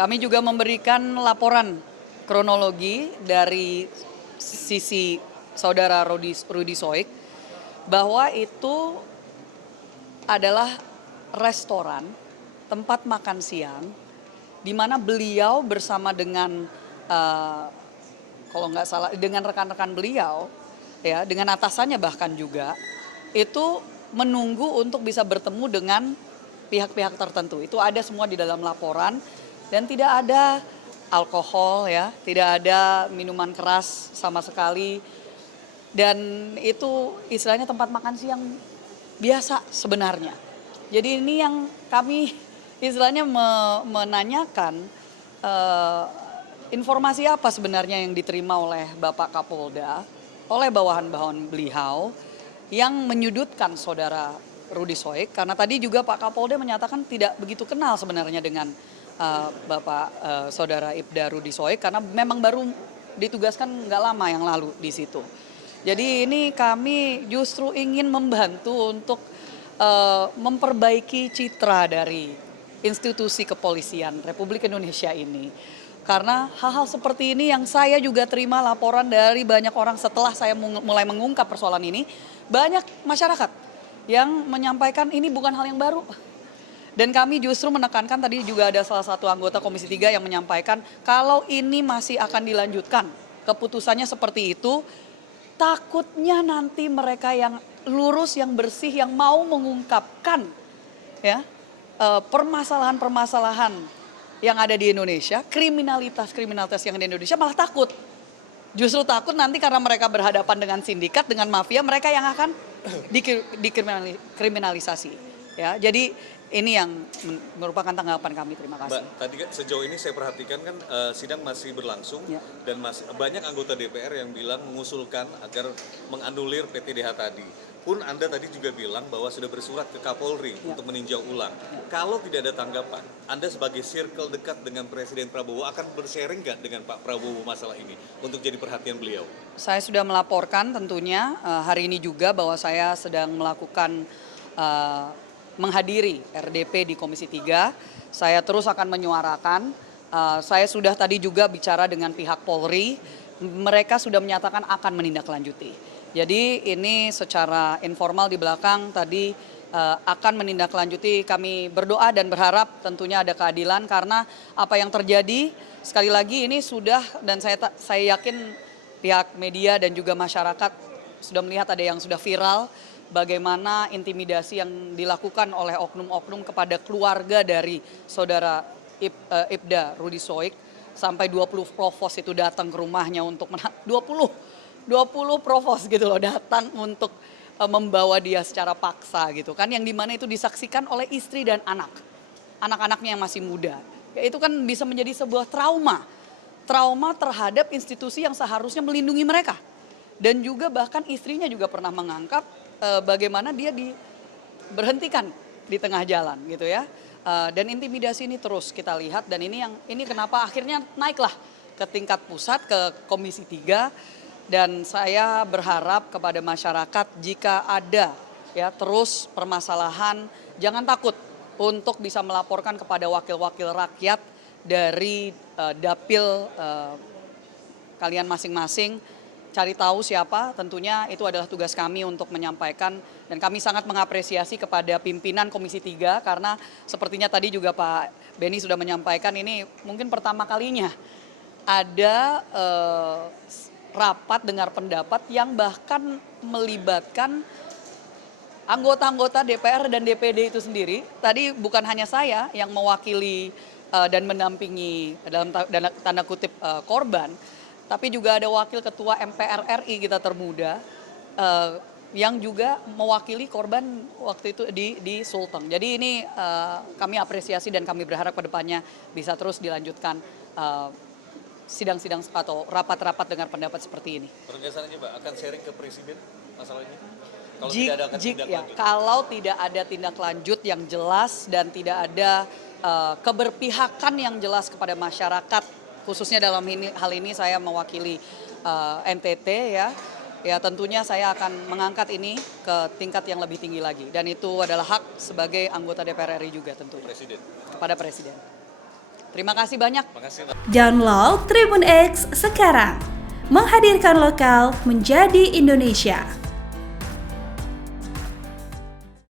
Kami juga memberikan laporan kronologi dari sisi saudara Rudy Soik bahwa itu adalah restoran, tempat makan siang, di mana beliau bersama dengan kalau nggak salah dengan rekan-rekan beliau, ya dengan atasannya bahkan juga itu menunggu untuk bisa bertemu dengan pihak-pihak tertentu. Itu ada semua di dalam laporan dan tidak ada alkohol ya, tidak ada minuman keras sama sekali. Dan itu istilahnya tempat makan siang biasa sebenarnya. Jadi ini yang kami istilahnya menanyakan informasi apa sebenarnya yang diterima oleh Bapak Kapolda, oleh bawahan-bawahan beliau yang menyudutkan saudara Rudy Soik. Karena tadi juga Pak Kapolda menyatakan tidak begitu kenal sebenarnya dengan Bapak saudara Ibda Rudy Soik karena memang baru ditugaskan nggak lama yang lalu di situ. Jadi ini kami justru ingin membantu untuk memperbaiki citra dari institusi kepolisian Republik Indonesia ini. Karena hal-hal seperti ini yang saya juga terima laporan dari banyak orang setelah saya mulai mengungkap persoalan ini, banyak masyarakat yang menyampaikan ini bukan hal yang baru. Dan kami justru menekankan, tadi juga ada salah satu anggota Komisi 3 yang menyampaikan kalau ini masih akan dilanjutkan, keputusannya seperti itu, takutnya nanti mereka yang lurus, yang bersih, yang mau mengungkapkan ya permasalahan-permasalahan yang ada di Indonesia, kriminalitas yang ada di Indonesia malah takut. Justru takut nanti karena mereka berhadapan dengan sindikat, dengan mafia, mereka yang akan dikriminalisasi. Ya, jadi ini yang merupakan tanggapan kami. Terima kasih. Mbak, tadi kan sejauh ini saya perhatikan kan sidang masih berlangsung ya. Dan banyak anggota DPR yang bilang mengusulkan agar menganulir PTDH tadi. Pun Anda tadi juga bilang bahwa sudah bersurat ke Kapolri untuk meninjau ulang. Kalau tidak ada tanggapan, Anda sebagai circle dekat dengan Presiden Prabowo akan bersharing nggak dengan Pak Prabowo masalah ini untuk jadi perhatian beliau? Saya sudah melaporkan tentunya hari ini juga bahwa saya sedang melakukan menghadiri RDP di Komisi 3. Saya terus akan menyuarakan. Saya sudah tadi juga bicara dengan pihak Polri. Mereka sudah menyatakan akan menindaklanjuti. Jadi ini secara informal di belakang tadi akan menindaklanjuti. Kami berdoa dan berharap tentunya ada keadilan karena apa yang terjadi sekali lagi ini sudah, dan saya yakin pihak media dan juga masyarakat sudah melihat ada yang sudah viral bagaimana intimidasi yang dilakukan oleh oknum-oknum kepada keluarga dari saudara Ibda Rudy Soik, sampai 20 provos itu datang ke rumahnya untuk 20 provos gitu loh datang untuk membawa dia secara paksa gitu kan, yang dimana itu disaksikan oleh istri dan anak-anaknya yang masih muda. Ya, itu kan bisa menjadi sebuah trauma terhadap institusi yang seharusnya melindungi mereka. Dan juga bahkan istrinya juga pernah mengangkat bagaimana dia diberhentikan di tengah jalan gitu ya. Dan intimidasi ini terus kita lihat, dan ini kenapa akhirnya naiklah ke tingkat pusat, ke Komisi 3. Dan saya berharap kepada masyarakat jika ada ya terus permasalahan, jangan takut untuk bisa melaporkan kepada wakil-wakil rakyat dari dapil kalian masing-masing. Cari tahu siapa, tentunya itu adalah tugas kami untuk menyampaikan, dan kami sangat mengapresiasi kepada pimpinan Komisi 3 karena sepertinya tadi juga Pak Benny sudah menyampaikan ini mungkin pertama kalinya ada rapat dengar pendapat yang bahkan melibatkan anggota-anggota DPR dan DPD itu sendiri. Tadi bukan hanya saya yang mewakili dan mendampingi dalam tanda kutip korban, tapi juga ada wakil ketua MPR RI kita termuda yang juga mewakili korban waktu itu di Sulteng. Jadi ini kami apresiasi dan kami berharap ke depannya bisa terus dilanjutkan sidang-sidang atau rapat-rapat dengar pendapat seperti ini. Penegasannya Mbak, akan sharing ke Presiden masalah ini? Kalau tidak ada tindak lanjut yang jelas dan tidak ada keberpihakan yang jelas kepada masyarakat, khususnya dalam hal ini saya mewakili NTT ya tentunya saya akan mengangkat ini ke tingkat yang lebih tinggi lagi, dan itu adalah hak sebagai anggota DPR RI juga tentunya. Presiden. Kepada Presiden. Terima kasih banyak. Makasih, Mbak. Download Tribun X sekarang. Menghadirkan lokal menjadi Indonesia.